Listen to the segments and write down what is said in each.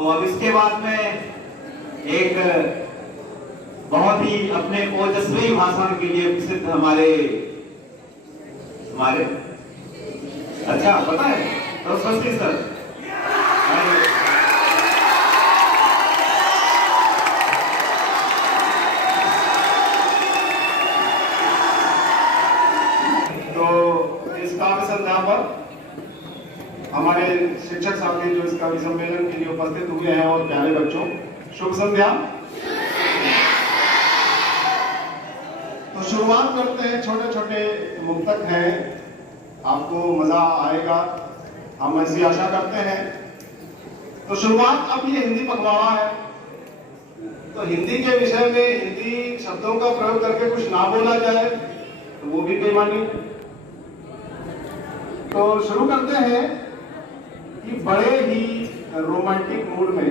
तो अब इसके बाद में एक बहुत ही अपने ओजस्वी भाषण के लिए प्रसिद्ध हमारे अच्छा पता है तो सरस्वती सर तो इस काव्य संध्या पर हमारे शिक्षक साहब ने जो इस कवि सम्मेलन के लिए उपस्थित हुए हैं और प्यारे बच्चों, शुभ संध्या। तो शुरुआत करते हैं, छोटे छोटे मुक्तक हैं, आपको मजा आएगा, हम ऐसी आशा करते हैं। तो शुरुआत, अब ये हिंदी पखवाड़ा है, तो हिंदी के विषय में हिंदी शब्दों का प्रयोग करके कुछ ना बोला जाए तो वो भी बेईमानी। तो शुरू करते हैं कि बड़े ही रोमांटिक मूड में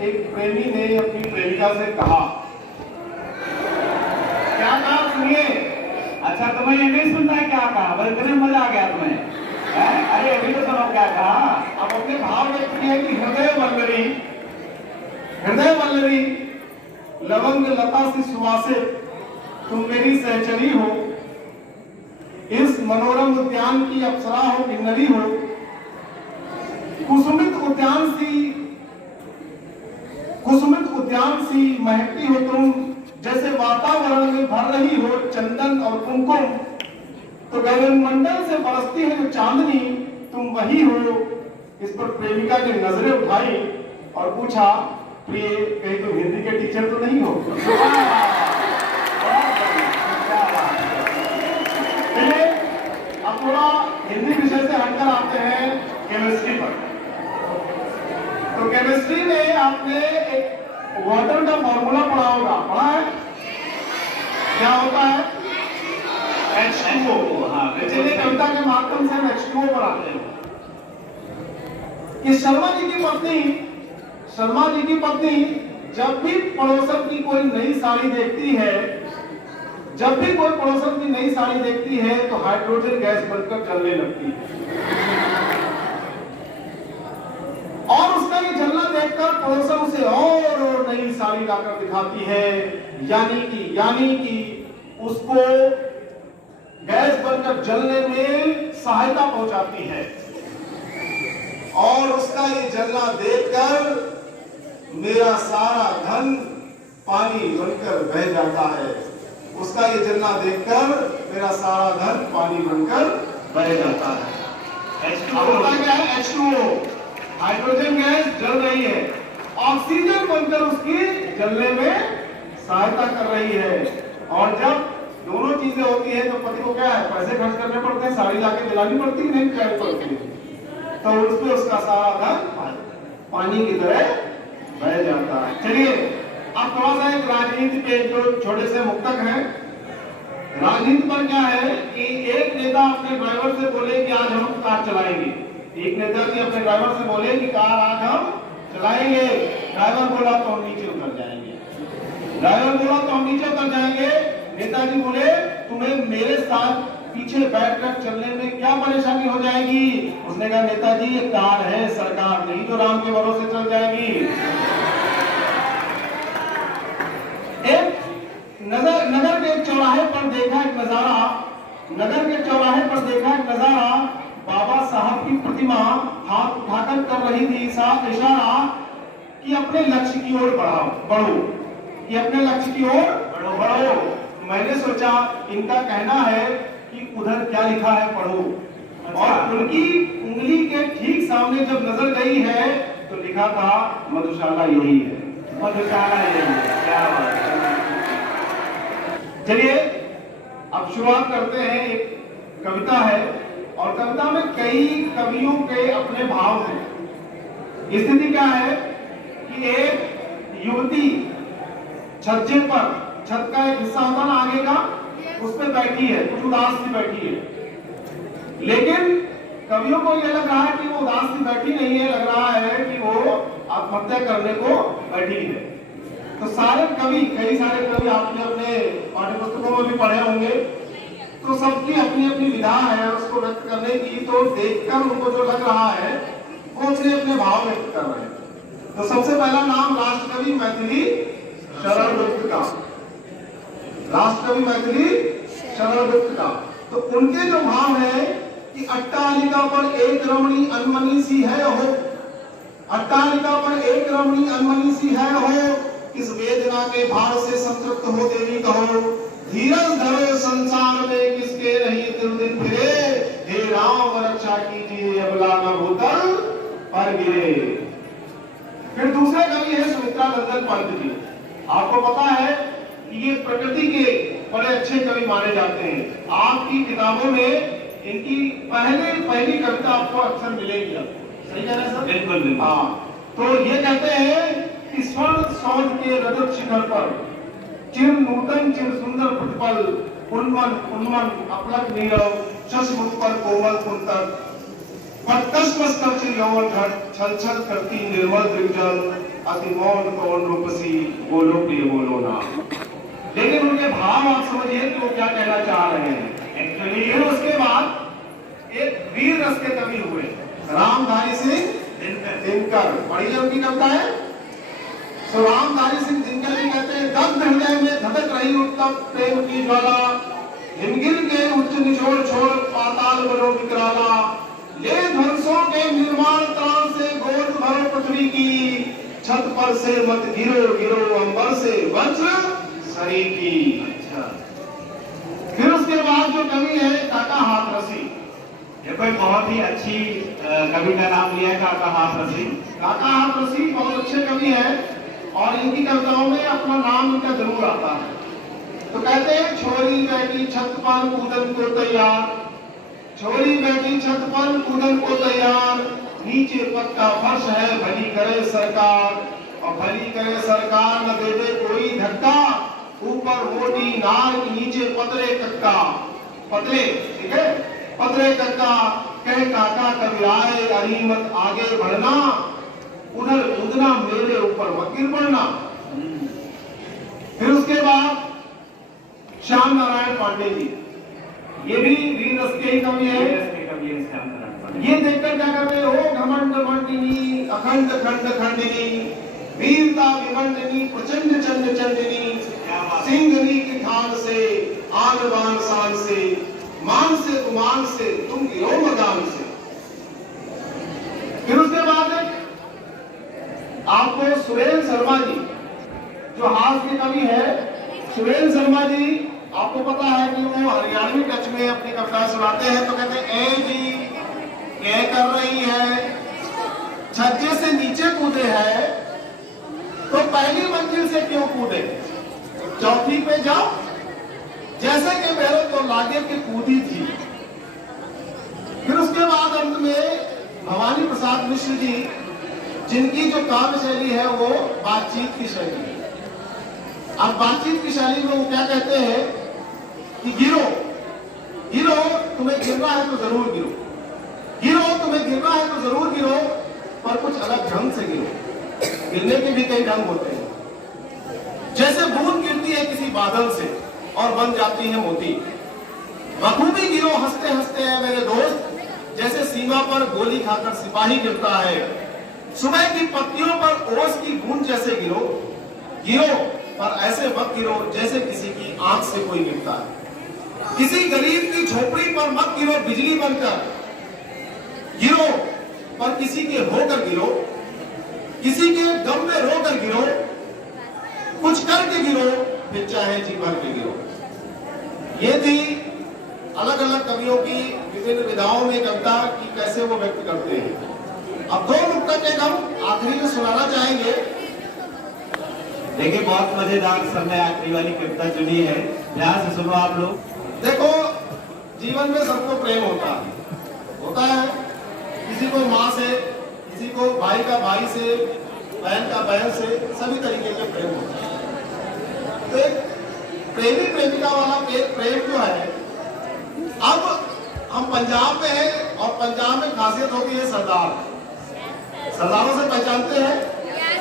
एक प्रेमी ने अपनी प्रेमिका से कहा, क्या कहा सुनिए। अच्छा तुम्हें ये नहीं सुनना है क्या कहा? बड़े इतने मजा आ गया तुम्हें? अरे अभी तो सुनो क्या कहा। अब अपने भाव व्यक्त किए कि हृदय वल्लरी लवंग लता से सुवासित तुम मेरी सहचरी हो, इस मनोरम उद्यान की अप्सरा हो, किन्नरी हो, कुसुमित उद्यान सी महकती हो तुम, जैसे वातावरण में भर रही हो चंदन और कुमकुम। तो गगन मंडल से बरसती है जो चांदनी, तुम वही हो। इस पर प्रेमिका ने नजरें उठाई और पूछा, प्रिय कहीं तुम हिंदी के टीचर तो नहीं हो? अब थोड़ा हिंदी विषय से हटकर आते हैं केमिस्ट्री पर। तो केमिस्ट्री में आपने एक वाटर का फॉर्मूला पढ़ा होगा, पढ़ा है? क्या होता है? H2O। हाँ, चलिए कविता के माध्यम से हम H2O पर आते हैं। कि शर्मा जी की पत्नी जब भी पड़ोसन की कोई नई साड़ी देखती है तो हाइड्रोजन गैस बनकर जलने लगती है, और उसका ये जलना देखकर पड़ोसन उसे और नई साड़ी लाकर दिखाती है, यानी कि उसको गैस बनकर जलने में सहायता पहुंचाती है। और उसका ये जलना देखकर मेरा सारा धन पानी बनकर बह जाता है। उसका ये जलना देखकर मेरा सारा धन पानी बनकर बह जाता है। H2O क्या है? H2O, हाइड्रोजन गैस जल रही है, ऑक्सीजन बनकर उसकी जलने में सहायता कर रही है। और जब दोनों चीजें होती है तो पति को क्या है, पैसे खर्च करने पड़ते हैं, साड़ी लाके दिलानी पड़ती है, नहीं दिलानी पड़ती है, तो उसमें उसका सारा धन पानी की तरह बह जाता है। चलिए अब थोड़ा सा एक राजनीति के जो छोटे से मुक्तक हैं। राजनीति पर क्या है कि एक नेता अपने ड्राइवर से बोले कि आज हम कार चलाएंगे। एक नेता जी अपने ड्राइवर से बोले कि कार आज हम चलाएंगे। ड्राइवर बोला तो हम नीचे उतर जाएंगे। नेताजी बोले, तुम्हें मेरे साथ पीछे बैठकर चलने में क्या परेशानी हो जाएगी? उसने कहा, नेताजी ये कार है, सरकार नहीं जो राम के भरोसे चल जाएगी। एक नगर के चौराहे पर देखा एक नजारा, बाबा साहब की प्रतिमा हाथ उठाकर कर रही थी इशारा कि अपने लक्ष्य की ओर बढ़ो। मैंने सोचा इनका कहना है कि उधर क्या लिखा है पढ़ो, और उनकी उंगली के ठीक सामने जब नजर गई है तो लिखा था मधुशाला यही है। क्या बात है। चलिए अब शुरुआत करते हैं। एक कविता है और कविता में कई कवियों के अपने भाव हैं। स्थिति क्या है कि एक युवती छज्जे पर, छत का एक हिस्सा होता ना आगे का, उस पर बैठी है, कुछ उदास सी बैठी है। लेकिन कवियों को यह लग रहा है कि वो उदास सी बैठी नहीं है, लग रहा है कि वो आत्महत्या करने को बैठी है। तो कई सारे कवि आपने अपने पाठ्य पुस्तकों में भी पढ़े होंगे। तो सबकी अपनी अपनी विधा है उसको व्यक्त करने की, तो देखकर उनको जो लग रहा है वो उसने अपने भाव व्यक्त कर रहे हैं। तो सबसे पहला नाम राष्ट्रकवि मैथिली शरण गुप्त का, राष्ट्रकवि मैथिली शरण गुप्त का। तो उनके जो भाव है कि अट्टालिका पर एक रमणी अनमनी सी है हो, अट्टालिका पर एक रमणी अनमनी सी है हो, इस वेदना के भार से संतृप्त हो देवी कहो, धीरज धरो संसार में किसके नहीं दिल दिन फिरे, हे राम रक्षा कीजिए अबला न भूतल पर गिरे। फिर दूसरे कवि है सुमित्रा नंदन पंत जी। आपको पता है कि ये प्रकृति के बड़े अच्छे कवि माने जाते हैं। आपकी किताबों में इनकी पहली कविता आपको अक्सर मिलेगी। सही कह रहे हैं सर? बिल्कुल बिल्कुल। हाँ, तो ये कहते हैं कि स्वर्ण सौध के रजत शिखर पर चिर नूतन चिर सुंदर प्रतिपल, उन्मन उन्मन अपलक नीरव, शशमुख पर कोमल कुंतक, पटकस्मस कर यौवन घट, छल छल करती निर्मल दृग्जल, अति मौन कौन रूपसी, बोलो प्रिय बोलो ना। लेकिन उनके भाव आप समझिए कि वो क्या कहना चाह रहे हैं। एक्चुअली फिर उसके बाद एक वीर रस के कवि हुए रामधारी सिंह दिनकर। पढ़िए उनकी कविता है। तो रामधारी सिंह दिनकर जी कहते हैं, दग्ध हृदय में धधक रही उत्तम प्रेम की ज्वाला, हिमगिर के उच्च निचोड़ छोड़ पाताल बनो विकराला, ले ध्वंसों के निर्माण त्राण से गोद भरो पृथ्वी की, छत पर से मत गिरो गिरो अंबर से वज्र सरी की। अच्छा, फिर उसके बाद जो कवि है काका हाथरसी। ये कोई बहुत ही अच्छी कवि का नाम लिया है, काका हाथरसी। काका हाथरसी बहुत अच्छे कवि हैं और इनकी कविताओं में अपना नाम इनका जरूर आता है। तो कहते हैं, छोरी बैठी छत पर कूदन को तैयार, छोरी बैठी छत पर कूदन को तैयार, नीचे पक्का फर्श है भली करे सरकार, और भली करे सरकार न दे दे कोई धक्का, ऊपर मोटी नार नीचे पतरे कक्का, पतरे, ठीक है, पतरे कक्का, कहे काका कबीराए अरीमत आगे बढ़ना, उधर कूदना मेरे ऊपर मत गिर पड़ना। फिर उसके बाद श्याम नारायण पांडे जी, ये भी वीर रस के ही कवि है। ये देखकर क्या कहते हैं, ओ घमंड मंडिनी अखंड खंड खंडिनी, वीरता विमंडिनी प्रचंड चंड चंडिनी, सिंहनी की ठान से आन बान शान से, मान से गुमान से तुम गिरो मदान से। फिर उसके बाद आपको सुरेंद्र शर्मा जी जो हास्य के कवि है, सुरेंद्र शर्मा जी आपको पता है कि वो हरियाणवी टच में अपनी कविता सुनाते हैं। तो कहते हैं, ए जी क्या कर रही है, छज्जे से नीचे कूदे है तो पहली मंजिल से क्यों कूदे, चौथी पे जाओ, जैसे कि मेरे तो लागे कि कूदी थी। फिर उसके बाद अंत में भवानी प्रसाद मिश्र जी, जिनकी जो काव्य शैली है वो बातचीत की शैली है। अब बातचीत की शैली में वो क्या कहते हैं कि गिरो गिरो, तुम्हें गिरना है तो जरूर गिरो, गिरो तुम्हें गिरना है तो जरूर गिरो, पर कुछ अलग ढंग से गिरो। गिरने के भी कई ढंग होते हैं। जैसे बूंद गिरती है किसी बादल से और बन जाती है मोती, बखूबी गिरो हंसते हंसते है मेरे दोस्त, जैसे सीमा पर गोली खाकर सिपाही गिरता है। सुबह की पत्तियों पर ओस की बूंद जैसे गिरो, गिरो पर ऐसे मत गिरो जैसे किसी की आंख से कोई गिरता है। किसी गरीब की झोपड़ी पर मत गिरो बिजली बनकर, गिरो पर किसी के होकर गिरो, किसी के गम में रोकर गिरो, कुछ करके गिरो, फिर चाहे जी भर के गिरो। ये थी अलग अलग कवियों की विभिन्न विधाओं में कविता की कैसे वो व्यक्त करते हैं। अब दो नुक्ता के हम आखिरी में सुनाना चाहेंगे। देखिए, बहुत मजेदार समय आखिरी वाली कविता चुनी है, ध्यान से सुनो आप लोग। देखो, जीवन में सबको प्रेम होता है, किसी को माँ से, किसी को भाई का भाई से, बहन का बहन से, सभी तरीके के प्रेम होता है। तो एक प्रेमी प्रेमिका वाला प्रेम जो है, अब हम पंजाब में हैं और पंजाब में खासियत होती है सरदार, सरदारों से पहचानते हैं।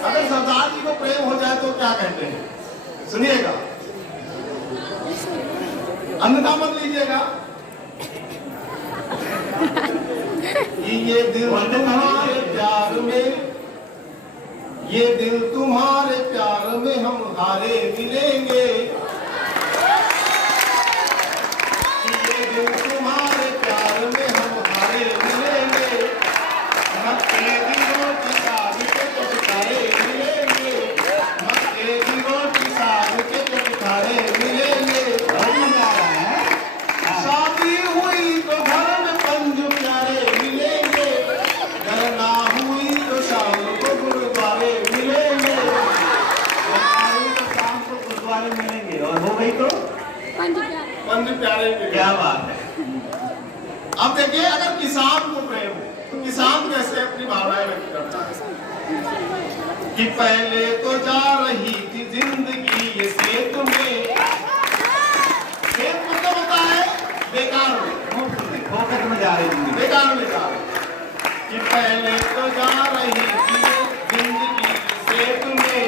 अगर सरदार जी को प्रेम हो जाए तो क्या कहते हैं, सुनिएगा। अन्यथा मत लीजिएगा कि ये दिल तुम्हारे प्यार में, ये दिल तुम्हारे प्यार में हम हारे मिलेंगे, कि ये दिल तुम्हारे प्यार में हम हारे मिलेंगे, मक्के की रोटी साग के चटकारे मिलेंगे, मक्के की रोटी साग के चटकारे मिलेंगे। शादी हुई तो घर में पंज प्यारे मिलेंगे, घर ना हुई तो शाम को गुरुद्वारे मिलेंगे, शाम को गुरुद्वारे मिलेंगे, और हो गई तो पंज प्यारे मिलेंगे। क्या बात है। अब देखिए, अगर किसान को प्रेम हो तो किसान कैसे अपनी भावनाएं व्यक्त करता है कि पहले तो जा रही थी जिंदगी ये खेत में, खेत मतलब होता है बेकार में, फोकस में जा रही थी, बेकार में जा रही, कि पहले तो जा रही थी जिंदगी खेत में,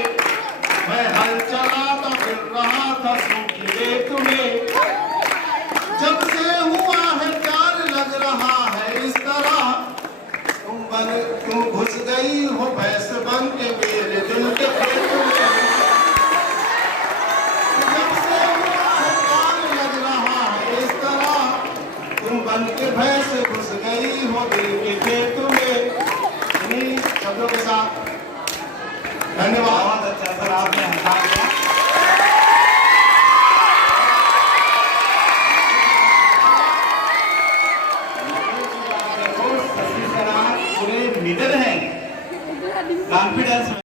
मैं हल चलाता फिर रहा था सूखी रेत में, जब से हुआ है प्यार लग रहा है इस तरह, तुम घुस गई हो भैंस बन के मेरे दिल के खेत में, जब से हुआ है प्यार लग रहा है इस तरह, तुम बन के भैंस घुस गई हो दिल के खेत में। इन्हीं शब्दों के साथ धन्यवाद।